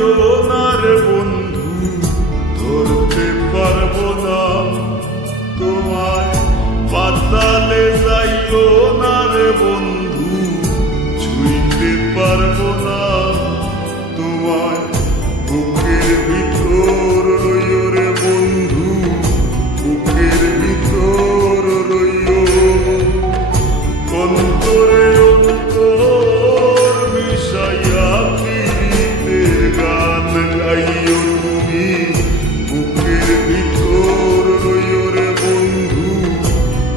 যাইও না রে বন্ধু, ধরতে পারবো না তোমায়। পাতালে যাইও না রে বন্ধু, ছুঁইতে পারবো না তোমায়। বুকের ভিতর রইও রে বন্ধু, বুকের ভিতর রইও। অন্তরে অন্তর মিশাইয়া পীড়িতের গান গাইও তুমি। বুকের ভিতর রইও রে বন্ধু,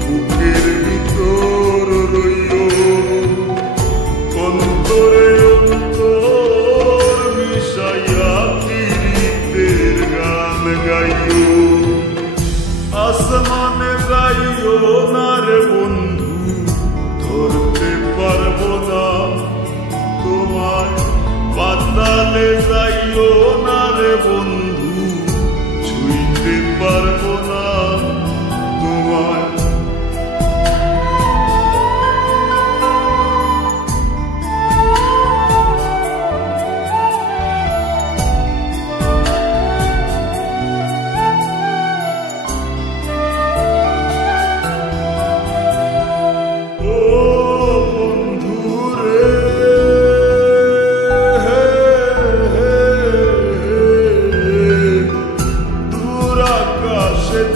বুকের ভিতর রইও। অন্তরে অন্তর মিশাইয়া পীড়িতের গান গাইও। আসমানে যাইও না রে বন্ধু, ধরতে পারবো না তোমায়। পাতালে যাইও না রে বন্ধু, ছুঁইতে পারবো না তোমায়।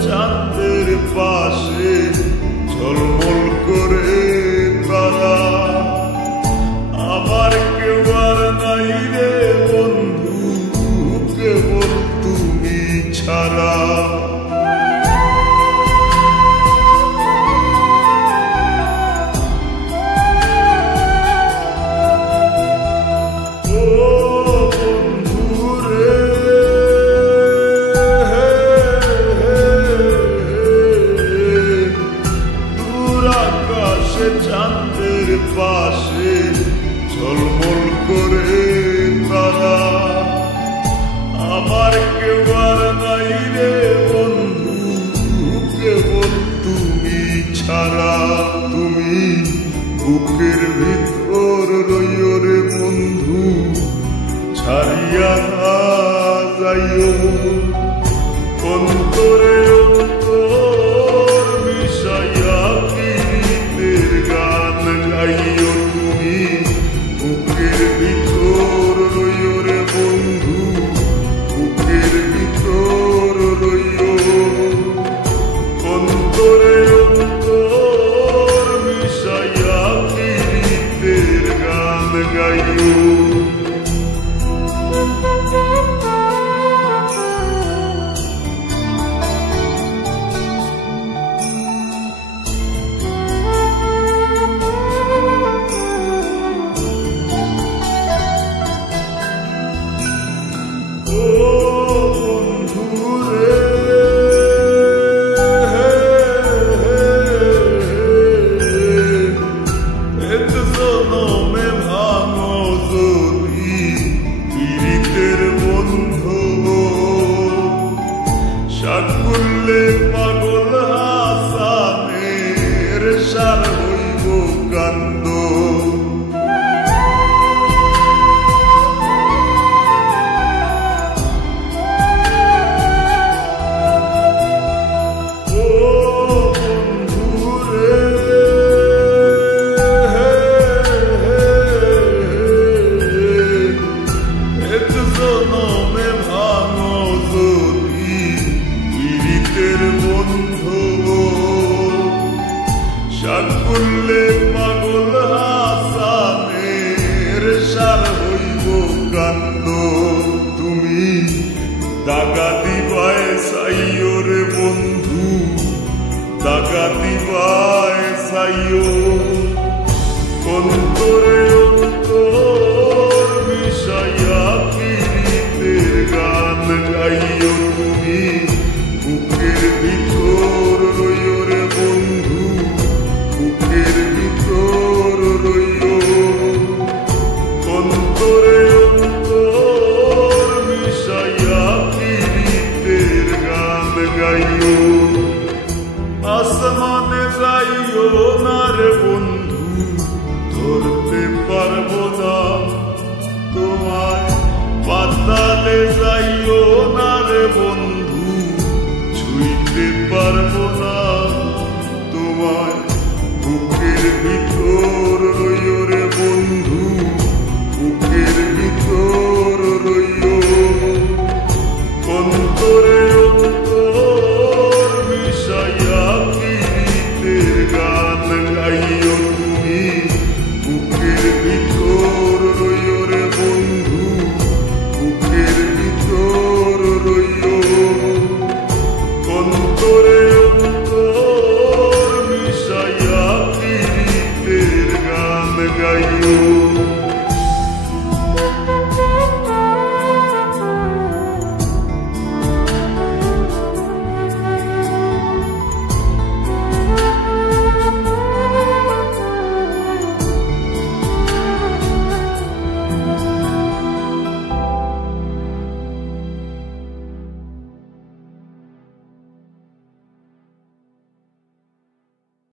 চাঁদের পাশে ঝলমল করে তারা, আমার কেউ আর নাই রে বন্ধু, কেবল তুমি ছাড়া। চাঁদের পাশে ঝলমল করে তারা, আমার কেউ আর নাই রে বন্ধু, কেবল তুমি ছাড়া। তুমি বুকের ভিতর রইও রে বন্ধু, ছাড়িয়া না যাইও। অন্তরে অন্তর মিশাইয়া পীড়িতের গান গাইও তুমি। বুকের ভিতর রইও রে বন্ধু, বুকের ভিতর রইও। অন্তরে অন্তর মিশাইয়া পীড়িতের গান গাইও। করলে পাগল হাসানের সার হইব কান্দ। করলে পাগল হাসানের সার হইব কান্দ। তুমি দাগা দিবায় সাইও রে বন্ধু, দাগা দিবায় সাইও। অন্তরে অন্তর মিশাইয়া পীড়িতের গান গাইও তুমি। বুকের ভিতর রইও রে বন্ধু, বুকের ভিতর রইও। অন্তরে অন্তর মিশাইয়া পীড়িতের গান গাইও। আসমানে যাইও না রে বন্ধু, ধরতে পারবো না তোমায়। কাছে যাইও না রে বন্ধু, ছুঁইতে পারবো না তোমায়, বুকের ভিতর রইও রে বন্ধু, বুকের ভিতর রইও। অন্তরে অন্তর মিশাইয়া পীড়িতের গান গাইও তুমি, বুকের ভিতর রইও রে বন্ধু, বুকের ভিতর রইও। অন্তরে অন্তর মিশাইয়া পীড়িতের গান গাইও।